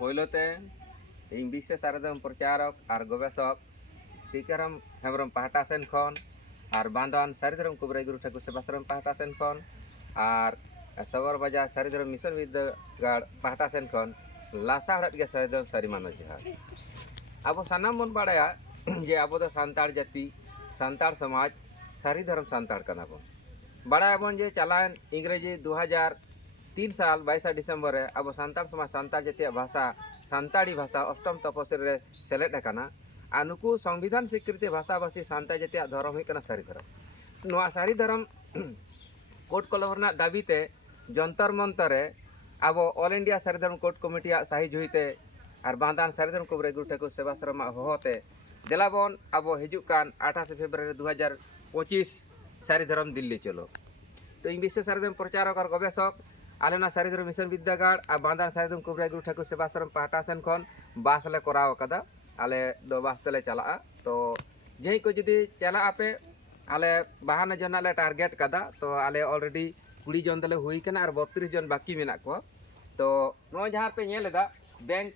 पहलोते इन विश्व सारधम प्रचारक और गवेषक टीकाराम हेम्ब्रम पाहटा सेन खन और बांधवान सारिधरम कुबराई गुरु ठाकुर सेवाश्रम पाहटा सेन खन और सबर बाजार सारिधरम मिशन विद्यागाड़ पाहटा सेन खन लासा हड़त के सारिधरम सारी मानो जहार अब सानाम बन बाड़ाया जे अब तो सांताड़ जाति सांताड़ समाज सारी धर्म सांताड़ कना बन बाड़ा बन जे चलान इंग्रेजी 2003 साल 22 डिसेम्बर रे अब सांताड़ समाज सांताड़ जाति भाषा सांताड़ी भाषा अष्टम तपस्या रे सेलेद कना आ नुकु संविधान स्वीकृति भाषा भाषी सांताड़ जाति धर्म हुई कना सारी धर्म नोआ सारी धर्म कोर्ट कलम रना दाबीते जंतर मंतर रे अब ऑल इंडिया सारी धर्म कोर्ट कमिटी साहिज हुईते और बांधान सारी धर्म कुबराई गुरु ठाकुर सेवाश्रम होते देलाबन अब हिजुकान 28 फेब्रुआरी 2025 सारी धर्म दिल्ली चलो तो इन विश्व सारी धर्म प्रचारक और गवेषक आलेना सारी धर्म मिशन विद्यागाड़ और बांधान सारी धर्म कुबराई गुरु ठाकुर सेवाश्रम पाहटा सेन खन बास ले कराव कदा आले दो बास तेले चला तो जही को जुदी चला आपे आले बाहाना जन ले टारगेट कदा तो आले ऑलरेडी 20 जन तले हुई कना और 32 जन बाकी मेना को तो नो जहां पे नेलेदा bank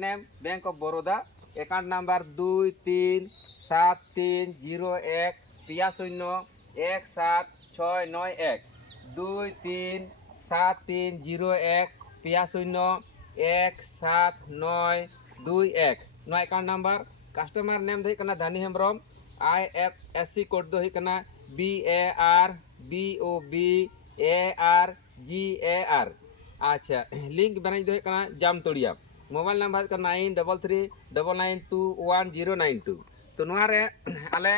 name bank of Baroda account number 237301 501761 237301 501761 no account number customer name दो कना धानी हेम्ब्रम IFSC कोड दो कना BARBOBARGAR अच्छा लिंक बनाई दो कना जाम तोड़िया मोबाइल नंबर का 9339921092 तो नुआरे आले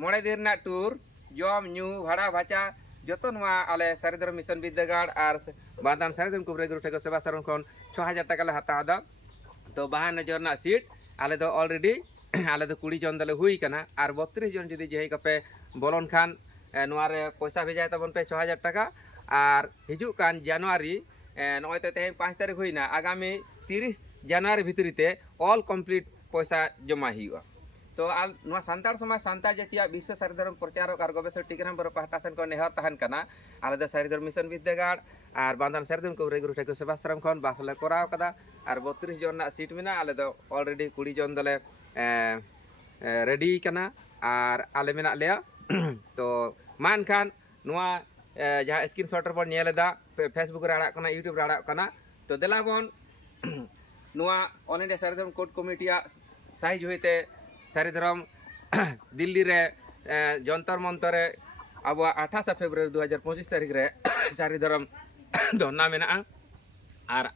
मोड़े दिन ना टूर जम न्यू भाड़ा भाचा जतो नुआ आले सारिधर्म मिशन विद्यागाड़ और बांधान सारिधर्म कुबराई गुरु ठाकुर सेवाश्रम खन 6000 टाका ले हतादा तो बाहान जरना सीट आले दो ऑलरेडी आले दो 20 जन दले हुई कना और 32 जन जदी जेही कपे बोलन खान नुआरे पैसा भेजाय तबन पे 6000 टाका और हिजु कान जनवरी नय ते 5 तारीख हुईना आगामी 30 जनवरी भितरीते ऑल कम्प्लीट पैसा जमा हुआ तो नुआ सांताड़ समाज सांताड़ जातिया विश्व सारी धर्म प्रचारक और गवेषक टीकाराम बरो पाहटा सेन को नेहर तहन कना आले दो सारी धर्म मिशन विद्यागाड़ और बांधान सारी धर्म कुबराई गुरु ठाकुर सेवाश्रम खन बासले कराव कदा और 32 जन ना सीट मेना आले दो ऑलरेडी 20 जन दले रेडी कना और आले मेना लेया तो मान खान नुआ जहाँ स्क्रीनशॉट बन नेलेदा फेसबुक रे आड़ा कना यूट्यूब रे आड़ा कना तो देलाबन नुआ ऑल इंडिया सारी धर्म कोर्ट कमिटी साहिज होते सारी धर्म दिल्ली रे जंतर मंतर रे अब 28 फेब्रुआरी 2025 तारीख रे सारी धर्म धरना मेना और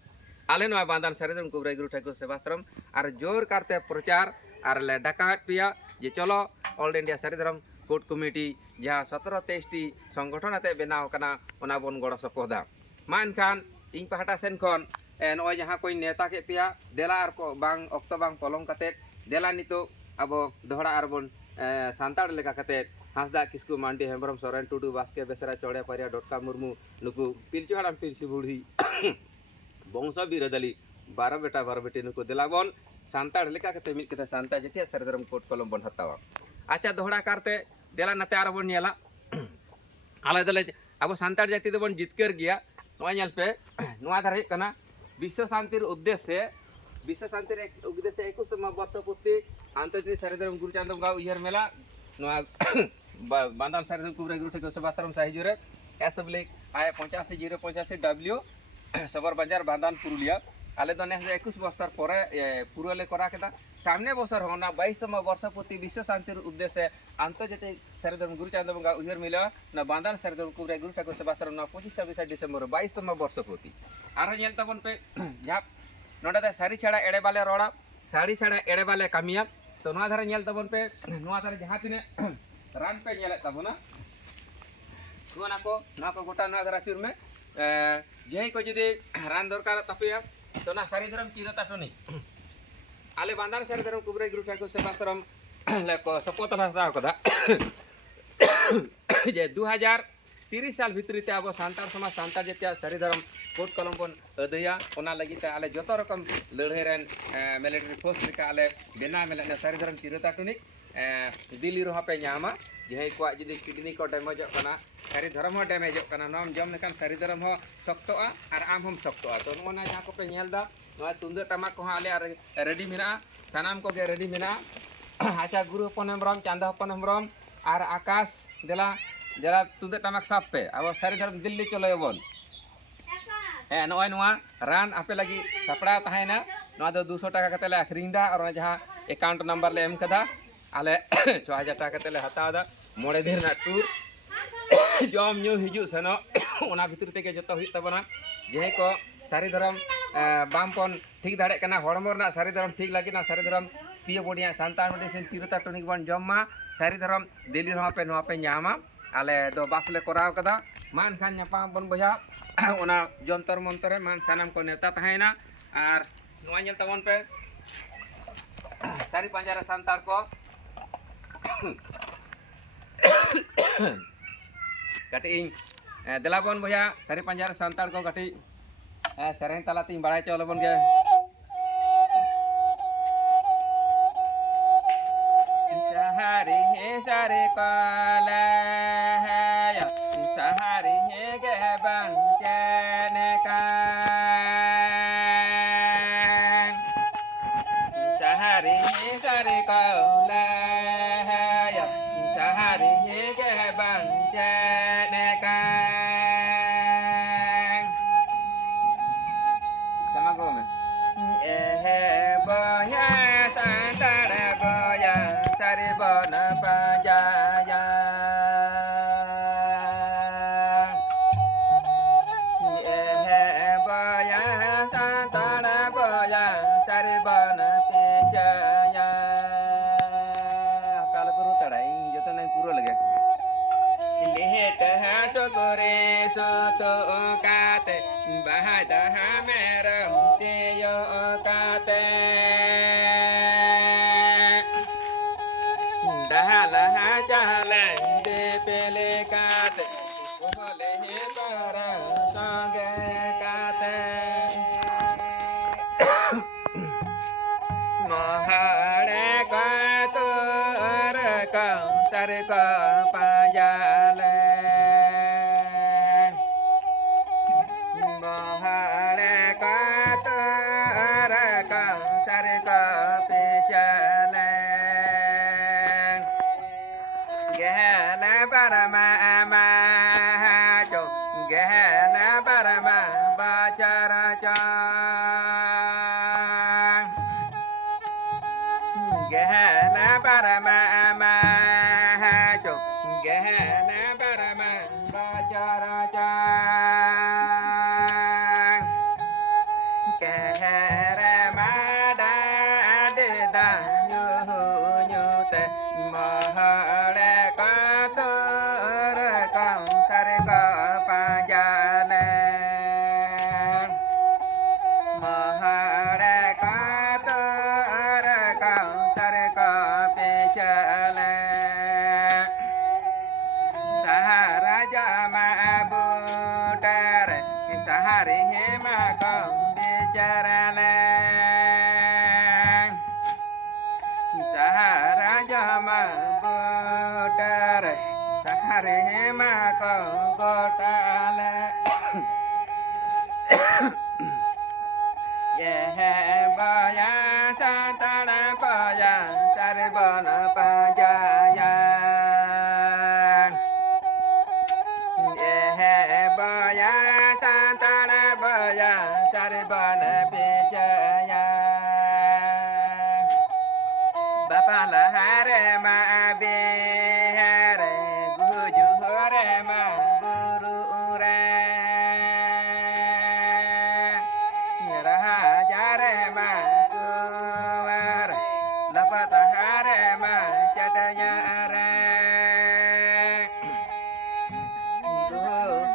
आले नुआ बांधान सारी धर्म कुबराई गुरु ठाकुर सेवाश्रम और जोर करते प्रचार और ले डाका पिया जे चलो ऑल इंडिया सारी धर्म कोर्ट कमिटी जहाँ 17-23 संगठन आते बनाव कना ओना बन गड़ सपोदा मान खान इन पाहटा सेन खन नय जहाँ कोई नेता के पिया देला और को बांग अक्तो बांग पलम कते देला नितो अब दोहरा और बन सांताड़ लेका कते हांसदा किस्कू मांडी हेम्ब्रम सोरेन टुडू बास्के बेसरा चौड़े परिया डोटका मुर्मू नुकु पिलचु हाड़ाम पिलचु बुढ़ी वंश बिरदली 12 बेटा 12 बेटी नुकु देलाबन सांताड़ लेका कते मिट कते सांताड़ जतिया सारी धर्म कोर्ट कलम बन हतावा अच्छा दोहरा करते देला नते आरो बन नेला आले दले अब सांताड़ जाति दबन जितकर गया नोआ नेल पे नोआ धारे कना विश्व शांतिर उद्देश्य 21तम वर्षपूर्ति आंतर्जातिक सारी धर्म गुरु चांदम गाँव इहर मेला बांधान सारी धर्म कुबराई गुरु ठाकुर सेवाश्रम साहिजुरे एसब्लिक I 85 सबर बाजार बांधान पुरुलिया आले दो 21 बছর পরে পুরলে করা কেদা सामने बसर होना 22तम वर्षपूर्ति विश्व शांतिर उद्देश्य आंतर्जातिक सारी धर्म गुरु चांदम गाँव इहर मिला ना बांधान सारी धर्म कुबराई गुरु ठाकुर सेवाश्रम ना 25-26 डिसेम्बर 22तम वर्षपूर्ति और नेल तबन पे जहाँ नोडे साड़ी छाड़ा एड़े बाले रोड़ा साड़ी छाड़ा एड़े बाले कामिया तो नोआ धारे नेल तबन पे नोआ धारे जहाँ तिने रान पे नेले तबना नोआ को गोटा नोआ धारा चुर में जेही को जुदी रान दरकार तपिया तो ना सारी धर्म चिरता टोनी आले बांधान सारी धर्म कुबराई गुरु ठाकुर सेवाश्रम ले को सपोर्ट हताव कदा जे 2030 साल भितरी ते अब सांताड़ समाज सांताड़ जातिया सारी धर्म कोर्ट कलम बन अदया ओना लगी ते आले जतो रकम लड़ाई रेन मिलिट्री फोर्स लेका आले बेना मेले सारी धर्म चिरता टोनी दिल्ली रहा पे नामा जेही को जुदी किडनी को डैमेज कना सारी धर्म हो डैमेजो कना नोम जम लेखान सारी धर्म हो शक्तोआ और आम हम शक्तोआ तो नोना जहाँ को पे नेलदा नोआ तुंदे टमाक को आले रेडी मेना सानाम को गे रेडी मेना आचा गुरु हपन हेम्ब्रम चांदा हपन हेम्ब्रम और आकाश देला जरा तुंदे टमाक साप पे अब सारी धर्म दिल्ली चलो बोल नॉय नोआ रान आपे लगी सपड़ा तहना नोआ दो 200 टाका कते ले आखरिंदा और जहाँ अकाउंट नंबर ले एम कदा आले 6000 टाका कते ले हतावदा मोड़े दिन ना टूर जम न्यू हिजू सेनो ओना भितर तेगे जतो हुई तबना जे को सारी धर्म बामपन ठीक दाड़े कना हड़मो ना सारी धर्म ठीक लगी ना सारी धर्म पियो बोडिया सांतार मेडिसिन तिरता टनिक बन जम्मा सारी धर्म दिल्ली नो पे नामा आले दो बासले कराव कदा मान खान न्यापाम बन बजा ओना जंतर मंतरे मान सानाम को नेता तहैना और नोआ नेल तबन पे सारी पंजारा सांतार को कटी दिलाबन भैया सारी पंजार सांतार को कटी सेरें तलाती बड़ा चलबन गे सहारी हे सारे काले है सहारी हे गे बंजने का सहारी हे सारे काले है सहारी हे गे बंजने का boya santara boya sari bona panjaya boya santara boya sari bona pejaya kalau puru tadai joto nai puru lage lihat haso gore soto kate bahada hameram teyo kate dahala jalan de pele kate ole he para sange kate mahare katur ka sar ka pajale mahare katur ka sar ka pejale gehna parama amajo gehna parama bacara cha gehna parama amajo gehna parama bacara cha kehre mada de da nyu nyu te mahare katur ka sar ka pajale mahare katur ka sar ka pejale sahara jama butare sahari hema kam bicarale sahara jama butare sahari hema kam gotale boya santara boya saribana pajaya boya santara boya saribana pejaya bapa lahare ma behare guju hore ma buru ure rahajare ma kuwar lapatahare ma catanya are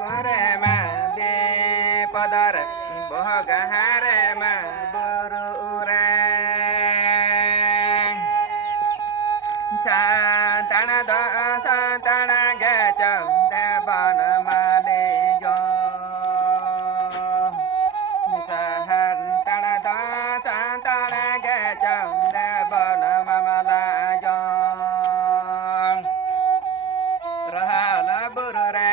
hare ma be padar bohagare ma buru ure santana da santana gacham devana male jo santana da santana gacham devana mamala jo rahala burure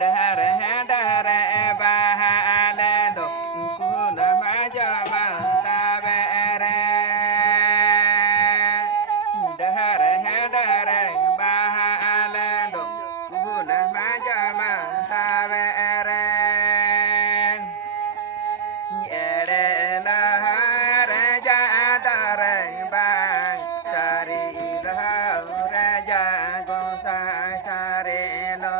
dahare dahare bahale do kuna majama tabere dahare dahare bahale do kuna majama tabere ere lahare jadare bang sari lahare jago sari lo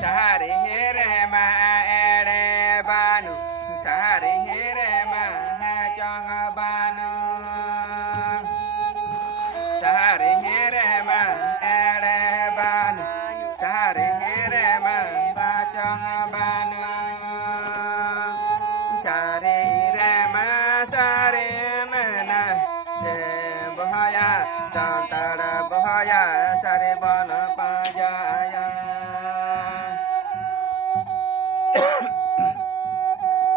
sari here ma ere banu sari here ma chong banu sari here ma ere banu sari here ma chong banu sari re ma sari mana bahaya tantara bahaya sari bana pajaya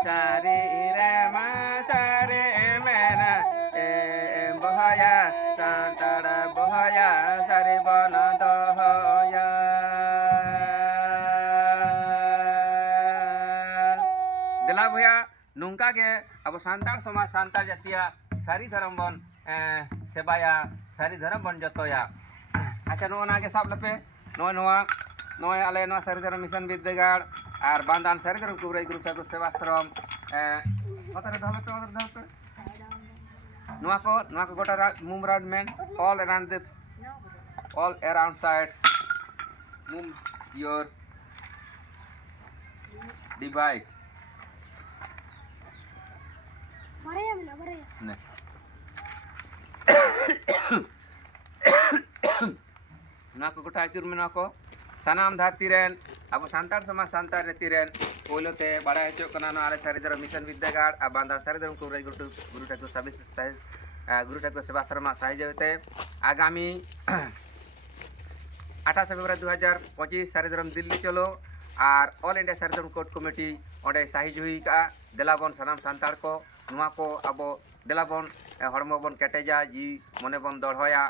sari re ma sari mena bahaya tantara bahaya sari bana dahaya dela bhaiya nungka ge abo santar samaj santar jatiya sari dharam bon sebaya sari dharam bon jotoya acha no na ge sab lepe no ale no sari dharam mission biddegar আর বান্দান সারিদার কুবরাই group ঠাকুর সেবাশ্রম কতরে ধবে নোয়া কো গোটা মুম রাউন্ড মেন all around sides move your device ne নোয়া কো গোটা আচুর মেনা কো sanam dhati ren abo santar sama santar jati ren poilo te bada hecho kana no ale saridhar mission vidyagar abandar saridhar kurai guru ঠাকুর সাবিস guru ঠাকুর সেবাশ্রমা সাহায্যতে আগামী 28 ফেব্রুয়ারি 2025 সারিধরম দিল্লি চলো আর all India সারিধরম court committee ওডে সাহায্য হুই কা দেলাবন সানাম সান্তার को नुआ को अब देलाबन हड़मो बन केटेजा जी मने बन दड़हया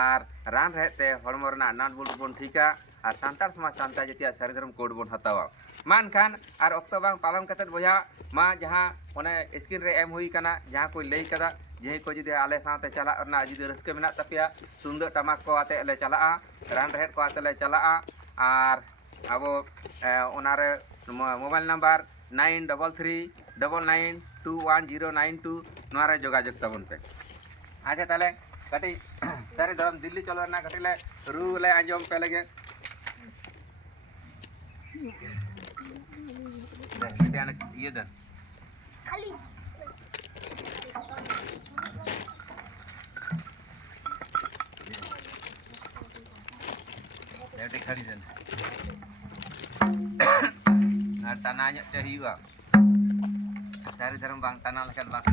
और रान रहते हड़मो रना नान बुल बन ठीका और सान्तार समाज सान्ता जतिया सारिधरम कोड बन हतावा मान खान और अक्तो बांग पालन कते बया मा जहां ओने स्क्रीन रे एम हुई कना जहां कोई लई कदा जे को जुदि आले साथे चला रना जुदि रस्के मेना तपिया सुंदर टमाक को आते ले चला रान रहेत को आते ले चला और अब ओनारे मोबाइल नंबर 9339921092 नोरे जोगाजोग तबन पे अच्छा ताले कटी सारी धरम दिल्ली चलो ना कटी ले रू ले आंजम पे लगे ध्यान ये दन खाली लेटे खड़ी दन tanahnya cahiyua sari dharam bang tanah lekat bang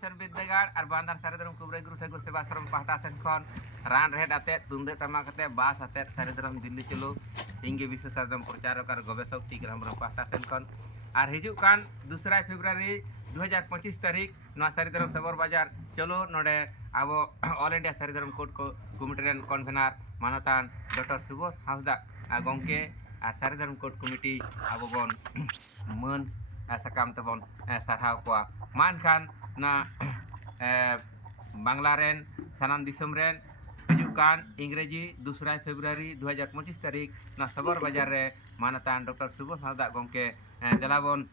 mission विद्यागाड़ और बांधान सारेधर्म कुबरे गुरु ठाकुर सेवाश्रम पाहटा सेन खन रान रेड आते तुंदे टमाक आते बास आते सारेधर्म दिल्ली चलो इंगे विश्व सारेधर्म प्रचारक और गवेषक टी ग्राम पाहटा सेन खन और हिजू कान 2 फेब्रुआरी 2025 तारीख नवा सारेधर्म सबोर बाजार चलो नोडे अब ऑल इंडिया सारेधर्म कोड को कमिटी कन्वेनर मानतान डॉक्टर सुबोध हांसदा गंके और सारेधर्म कोड कमिटी अब बन मन साकाम तबन सारहाव कोआ मानखान ना बांग्ला रेन सनाम दिसम रेन हिजुकान इंग्रेजी 2 फेब्रुआरी 2025 तारीख ना सबोर बाजार रे मानतान डॉक्टर सुबोध हांसदा गंके देलाबन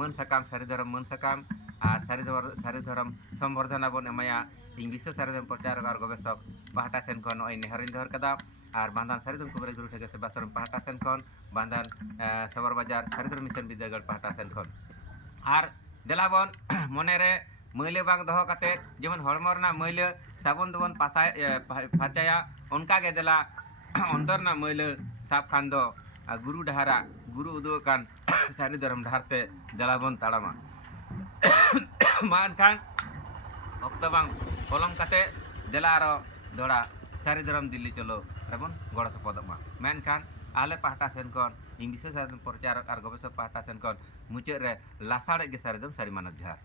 मन साकाम सारेधर्म मन साकाम और सारेधर्म संवर्धना बन एमाया इन विश्व सारेधर्म प्रचारक और गवेषक पाहटा सेन खन नय नेहरिन दहर कदा और बांधान सारेधर्म कुबरे गुरु ठाकुर सेवाश्रम पाहटा सेन खन बांधान सबोर बाजार सारेधर्म मिशन विद्यागढ़ पाहटा सेन खन और देलाबन मनेरे मैले बांग दहो काते जेमन हड़मो रना मैले साबुन दबन फाचाया उनका के देला अंदर ना मैले साफ खान दो गुरु डहारा गुरु उदुग कान सारेधर्म डहारते देलाबन ताड़ामा मान खान अक्त बांग कलम काते देला आरो दोड़ा सारेधर्म दिल्ली चलो रेबन गड़ सपदमा मेनखान आले पाहटा सेन खन इन विश्व सारेधर्म प्रचारक और गवेषक पाहटा सेन खन मुचाद रे लासाड़े गे सारेधर्म सारी मानत जहार